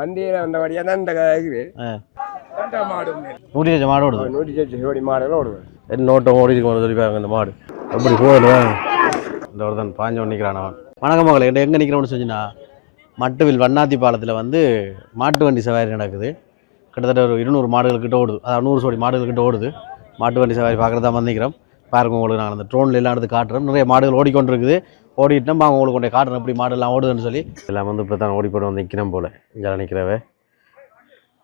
வண்டியில் வந்தபடியாக தான் இந்த இது மாடு 100 மாடு ஓடுது 100 மாடுகள் ஓடுவேன் என்ன ஓட்டம் ஓடிட்டு சொல்லி பாருங்க இந்த மாடு எப்படி போயிடுவேன் இந்த ஒருத்தன் பாஞ்சு நிற்கிறான் அவன் வணக்கம் மகளே எங்கே நிற்கிறோம்னு சொன்னா மட்டுவில் வண்ணாத்தி பாலத்தில் வந்து மாட்டு வண்டி சவாரி நடக்குது கிட்டத்தட்ட ஒரு 200 மாடுகள் கிட்ட ஓடுது அதாவது 100 சோடி மாடுகள் கிட்ட ஓடுது மாட்டு வண்டி சவாரி பார்க்குறதா வந்திக்கிறோம் பாருங்க உங்களுக்கு நாங்கள் அந்த ட்ரோனில் எல்லாம் எடுத்து காட்டுறோம் நிறைய மாடுகள் ஓடிக்கொண்டிருக்குது ஓடிட்டோம் அவங்க உங்களுக்கு கொண்டே காட்டுறோம் எப்படி மாடுலாம் ஓடுதுன்னு சொல்லி எல்லாம் வந்து இப்போ தான் ஓடி போட்டு வந்து நிற்கிறோம் போல் இங்கே நிற்கிறவே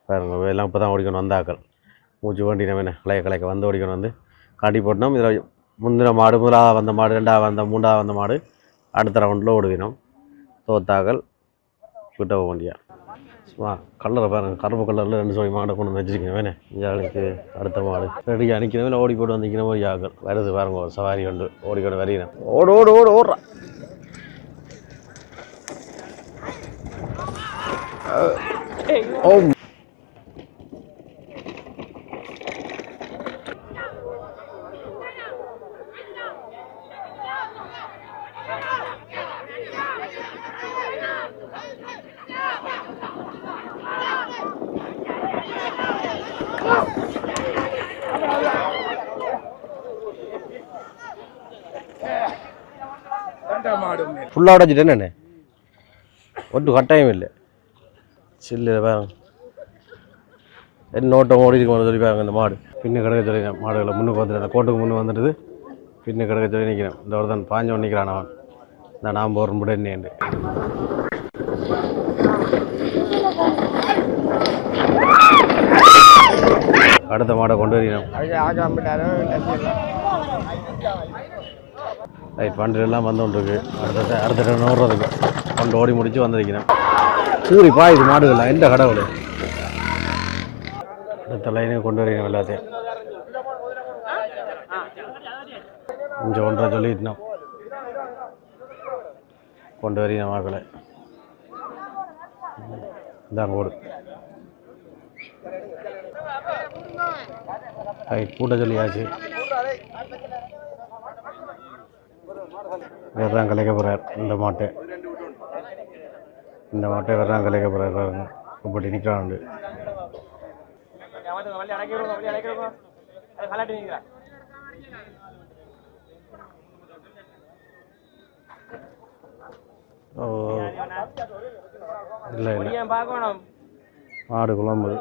பாருங்க எல்லாம் இப்போ தான் ஓடிக்கொண்டு வந்தாக்கள் மூச்சு வண்டி நம்ம என்ன கலைக்க வந்து ஓடிக்கொண்டு வந்து காட்டி போட்டோம் இதில் முந்தின மாடு முதலாவது வந்த மாடு ரெண்டாவது வந்த மூன்றாவது வந்த மாடு அடுத்த ரவுண்டில் ஓடுவினோம் தோத்தாக்கள் கிட்ட போக வண்டியா சும்மா கலரை பாருங்கள் கருப்பு கலரில் 2 சோடி மாடை கொண்டு வந்து வச்சுருக்கேன் வேணே இஞ்சாலைக்கு அடுத்த மாடு ரெடியாக நிற்கிறவங்க ஓடி போட்டு வந்து நிற்கிற மாதிரி ஆக்கள் வருது பாருங்க ஒரு சவாரி கொண்டு ஓடிக்கொண்டு வருகிறேன் ஓடுறான் ஓ ஃபுல்லாக உடச்சிட்டேன் என்ன ஒட்டு கட்டாயம் இல்லை சில்லு பாருங்க என்ன ஓட்டம் ஓடி இருக்கணும் சொல்லி பாருங்க இந்த மாடு பின்ன கிடக்க சொல்லி மாடுகளை முன்னுக்கு வந்துட்டு கோட்டுக்கு முன்னு வந்துடுது பின்ன கிடக்க சொல்லி நிற்கிறேன் இந்த ஒரு தான் பாஞ்சவன் நிற்கிறான் அவன் இந்த நாம் போகிற முடி என்னேண்டு அடுத்த மாடை கொண்டு வரணும் ரைட் வண்டியெல்லாம் வந்து கொண்டு இருக்கு அடுத்த நோடுறதுக்கு கொண்டு ஓடி முடிச்சு வந்திருக்கிறேன் சூரி பாயுது மாடுகள் எந்த கடவுள் அடுத்த லைனையும் கொண்டு வரணும் எல்லாத்தையும் கொஞ்சம் ஒன்றரை சொல்லிட்டோம் கொண்டு வரணும் மாக்களை இதாங்க ஓடு கூட்ட சொல்லியாச்சு வெறான் கலைக்க போகிறார் இந்த மாட்டை வெறான் கலைக்க போகிறாரு இப்படி நிற்கிறாண்டு ஓ இல்லை இல்லை மாடு குழம்பு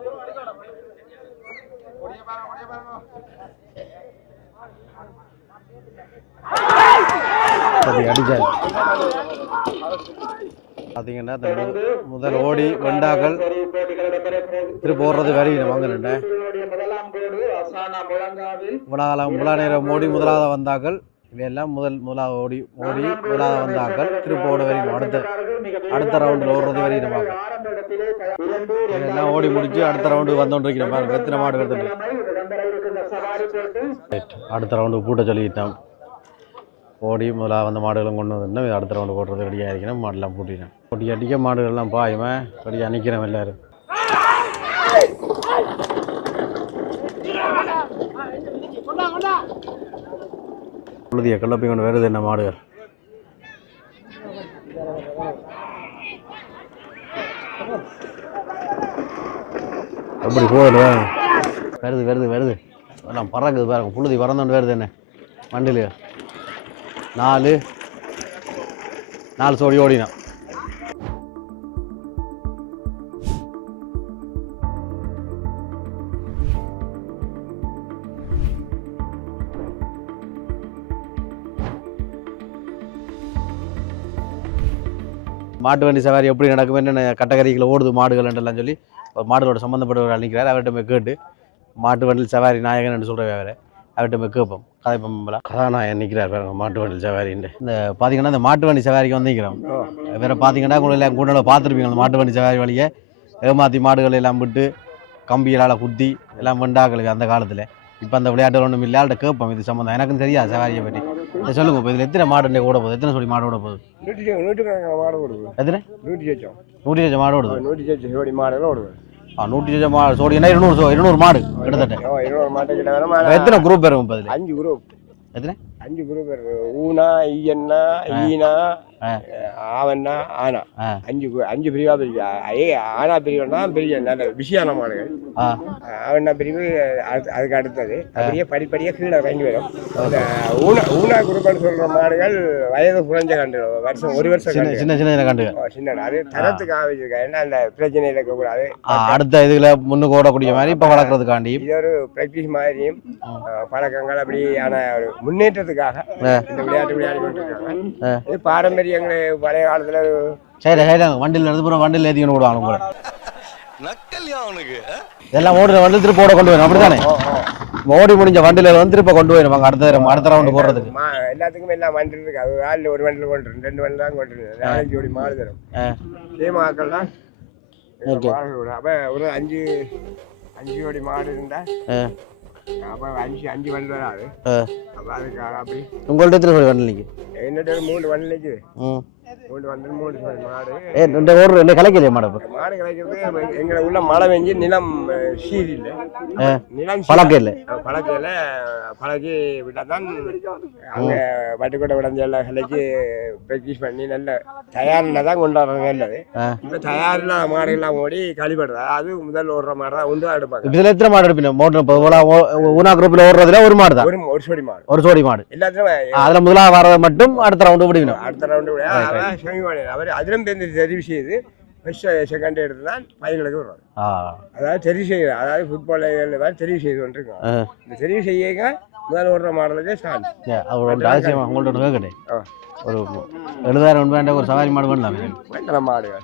அடிச்சாரு பார்த்தீங்கன்னா முதல் ஓடி வெண்டாக்கள் திருப்பி ஓடுறது வரையும் வாங்கினேன் இவ்வளோ நேரம் ஓடி முதலாவது வந்தாக்கள் இவையெல்லாம் முதலாவது ஓடி முதலாவது வந்தாக்கள் திருப்பி ஓட வரையும் அடுத்த ரவுண்டில் ஓடுறது வரையும் பார்க்க இதெல்லாம் ஓடி முடிச்சு அடுத்த ரவுண்டு வந்தோன்னு இருக்கிறேன் பாருங்க எத்தனை மாடு எடுத்துட்டு அடுத்த ரவுண்டு பூட்ட சொல்லிட்டேன் ஓடி முதலாக வந்த மாடுகளும் கொண்டு வந்திருந்தோம் இது அடுத்த ரவுண்டு போடுறது ரெடியாக இருக்கிறேன் மாடெல்லாம் பூட்டினேன் பொட்டி அடிக்க மாடுகள்லாம் பாயுவேன் ரெடியாக நிற்கிறேன் எல்லாரும் புழுதியை கிளப்பி கொண்டு வருது என்ன மாடுகள் எப்படி போகுது வருது எல்லாம் பறக்குது பாருங்க புழுதி பறந்தோண்டு வருது என்ன வண்டியில் 4 சோடி ஓடினா மாட்டு வண்டி சவாரி எப்படி நடக்கும் என்ன கட்டகரிகளை ஓடுது மாடுகள் எல்லாம் சொல்லி மாடுகளோட சம்மந்தப்பட்டவர் நிற்கிறார் அவர்கிட்ட போய் கேட்டு மாட்டு வண்டியில் சவாரி நாயகன் என்று சொல்கிற வேறு அவர்கிட்ட போய் கேட்போம் கதாநாயகன் நிற்கிறார் பாருங்க மாட்டு வண்டி சவாரின்னு இந்த பார்த்தீங்கன்னா இந்த மாட்டு வண்டி சவாரிக்கு வந்துக்கிறோம் வேறு பார்த்தீங்கன்னா எல்லாம் கூட பார்த்துருப்பீங்க அந்த மாட்டு வண்டி சவாரி வழியை ஏமாற்றி மாடுகள் எல்லாம் விட்டு கம்பிகளால் குத்தி எல்லாம் வெண்டாக்களுக்கு அந்த காலத்தில் இப்போ அந்த விளையாட்டு ஒன்றும் இல்லை அவர்கிட்ட கேட்போம் இது சம்மந்தம் எனக்கும் தெரியாது சவாரியை பற்றி இதை சொல்லுங்க இப்போ இதில் எத்தனை மாடு ஓட போகுது எத்தனை சொல்லி மாடு ஓட போகுது எத்தனை 100 மாடு ஓடுது 100 மாடுகள் ஓடுவேன் 100 மாடு சோடி 200 மாடு கிட்டத்தட்ட 200 மாடு கிட்ட எத்தனை குரூப் இருக்கும் இப்போ 5 குரூப் எத்தனை 5 குரூப் ஊனா ஈயன்னா ஈனா ஆவன்னா ஆனா 5 பிரிவா பிரிவு. ஆனா பிரிவுன்னா பெரிய நல்ல விஷயான மாடுகள். ஆவன்னா பிரிவு அதுக்கு அடுத்தது அப்படியே படிப்படியாக கீழே இறங்கி வரும். இந்த ஊனா குரூப்னு சொல்ற மாடுகள் வயது குறைஞ்ச கண்டு வருஷம் 1 வருஷம் சின்ன சின்ன கண்டு சின்ன அது தரத்துக்கு ஆவிச்சிருக்கா. ஏன்னா அந்த பிரச்சனை இருக்கக்கூடாது. அடுத்த இதுல முன்னுக்கு ஓடக்கூடிய மாதிரி இப்ப வளர்க்கறதுக்காண்டி இது ஒரு பிராக்டிஸ் மாதிரியும் பழக்கங்கள் அப்படியான ஒரு முன்னேற்றத்துக்காக இந்த விளையாட்டு விளையாடி கொண்டிருக்காங்க. இது பாரம்பரியங்களை பழைய காலத்துல சரி வண்டியில் இருந்து பூரா வண்டியில் ஏற்றிக்கணும் விடுவாங்க உங்களை இதெல்லாம் ஓடுற வந்து திருப்பி ஓட கொண்டு போயிடும் அப்படித்தானே ஓடி முடிஞ்ச வண்டியில வந்து திருப்ப கொண்டு போயிடுவாங்க அடுத்த ரவுண்டு போடுறதுக்கு. எல்லாத்துக்குமே எல்லாம் வண்டி இருக்கு. அது ஆள் ஒரு வண்டியில் கொண்டு 2 வண்டி தான் கொண்டு 4 ஜோடி மாடு தரும். சேமாக்கள் தான் அப்ப ஒரு 5 ஜோடி மாடு இருந்தா அப்ப 5 வண்டி வராது. அப்ப அதுக்காக அப்படி உங்கள்ட்ட எத்தனை ஜோடி வண்டி நிற்குது? என்னட்ட 3 வண்டி நிற்குது. 3 வந்து 3 ஜோடி மாடு. ரெண்டு கலைக்கலையே மாடு மாடு கலைக்கிறது எங்களை உள்ள மழை பெஞ்சு நிலம் சீர் இல்லை. நிலம் பழக்கையில் பழகி விட்டால் தான் அங்கே வட்டுக்கோட்டை விடஞ்செல்லாம் கலைக்கு ப்ராக்டிஸ் பண்ணி நல்ல தயாரில் தான் கொண்டாடுறது நல்லது. இப்போ தயாரில் மாடுகள்லாம் ஓடி கழிப்படுறது அது முதல் ஓடுற மாடு தான் உண்டு எடுப்பாங்க. இதில் எத்தனை மாடு எடுப்பீங்க? ஊனா குரூப்பில் ஓடுறதுல ஒரு மாடு தான் ஒரு ஜோடி மாடு. ஒரு ஜோடி மாடு எல்லாத்துலையும் அதில் முதலாக வரதை மட்டும் அடுத்த ரவுண்டு பிடிக்கணும். அடுத்த ரவுண்டு அவர் அதிலும் தெரிஞ்சு தெரிவு செய்து ஃபர்ஸ்ட் செகண்ட் எடுத்து தான் பையன்களுக்கு வருவாங்க. அதாவது தெரிவு செய்ய அதாவது ஃபுட்பால் தெரிவு செய்து கொண்டிருக்கோம். இந்த தெரிவு செய்ய முதல் ஓடுற மாடலுக்கு சான்ஸ் அவசியமாக உங்கள்ட்ட கேட்கட்டேன். ஒரு 70,000 ஒரு சவாரி மாடு பண்ணலாம். மாடுகள்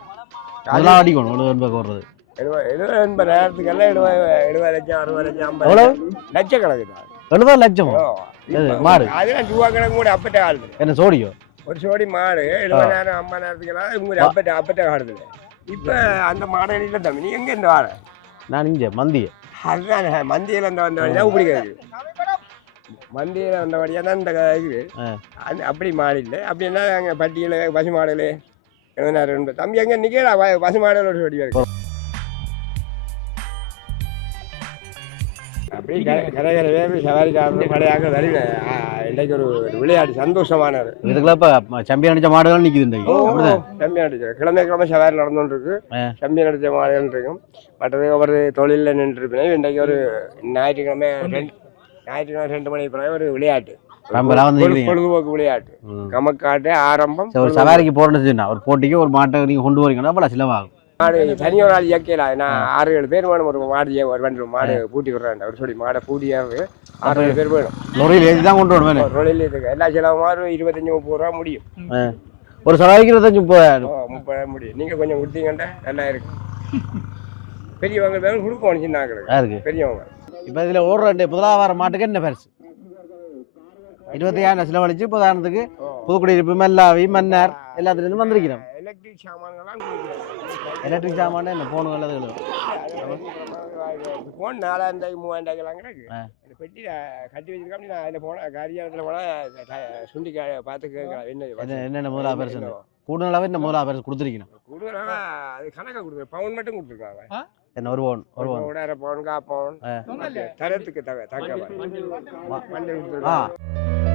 அதெல்லாம் அடிக்கணும் 70,000 ஓடுறது 70,000 லட்சம் 60 லட்சம் 50 லட்சக்கணக்கு தான். 70 லட்சம் மாடு அதெல்லாம் ரூபா கணக்கு கூட அப்பட்ட ஆளுது. என்ன சோடியோ ஒரு சோடி மாடு 70,000 50,000 இவங்க அப்பட்ட காடுது. இப்போ அந்த மாடல் இல்லை தம்பி. நீ எங்கே இந்த வார? நான் இங்கே மந்திய அதுதான் மந்தியில் அந்த வந்த வழியாக பிடிக்காது. மந்தியில் வந்த வழியாக தான் இந்த இது அது அப்படி மாடு இல்லை. அப்படின்னா அங்கே பட்டியல் பசு மாடல் 70,000 தம்பி எங்கே நிற்கல பசு மாடல் ஒரு சோடி இருக்கு. அப்படி கரைகரவே சவாரிக்காரங்க படையாக வருவேன். இன்றைக்கு ஒரு விளையாட்டு சந்தோஷமான இதுக்குள்ள இப்போ சாம்பியன் அடித்த மாடுகள் நிற்குது. சாம்பியன் அடிச்ச கிழமை சவாரி நடந்துட்டு இருக்கு. சாம்பியன் அடித்த மாடுகள் இருக்கும். மற்றது ஒரு தொழிலில் நின்றுருப்பேன். இன்றைக்கு ஒரு ஞாயிற்றுக்கிழமை 2 மணி பிறகு ஒரு விளையாட்டு பொழுதுபோக்கு விளையாட்டு கமக்காட்டு ஆரம்பம். ஒரு சவாரிக்கு போறேன்னு ஒரு போட்டிக்கு ஒரு மாட்டை நீங்கள் கொண்டு வரீங்கன்னா அவ்வளோ செலவாகும். மாடு தனியொரு ஆள் இயக்கல. நான் 6-7 பேர் வேணும். ஒரு மாடு ஒரு வண்டி மாடு பூட்டி விடுறேன். ஒரு சொல்லி மாடை பூட்டியாரு 6-7 பேர் வேணும். லொரியில் ஏற்றி தான் கொண்டு வருவேன். லொரியில் இருக்கு எல்லா செலவு மாறும் 25-30 ரூபா முடியும். ஒரு சவாரிக்கு 25-30 முடியும். நீங்கள் கொஞ்சம் கொடுத்தீங்கன்னா நல்லா இருக்கு. பெரியவங்க பேரும் கொடுக்கணும். சின்னாக்களுக்கு பெரியவங்க. இப்போ இதில் ஓடுற முதலாக வர மாட்டுக்கு என்ன பரிசு? 25,000 செலவழிச்சு உதாரணத்துக்கு புதுக்குடியிருப்பு மெல்லாவி மன்னார் எல்லாத்துலேருந்து வந்திருக்கிறோம். எலக்ட்ரிக் சாமான்கள்லாம் எலக்ட்ரிக் சாமான என்ன போன் நல்லது போன் 4,000 3,000 கிடக்கு. பெட்டி கட்டி வச்சிருக்கேன். அப்படி நான் அதில் போனால் கரியானத்தில் போனால் சுண்டி பார்த்து கேட்கலாம். என்னென்ன முதலாக பரிசு கூடுதலாகவே என்ன முதலாக பரிசு கொடுத்துருக்கணும். கூடுதலாக அது கணக்காக கொடுத்துரு பவுன் மட்டும் கொடுத்துருக்காங்க. என்ன ஒரு பவுன் பவுன் 1.5 பவுன் தரத்துக்கு தக்க மண்டல் கொடுத்துருக்காங்க.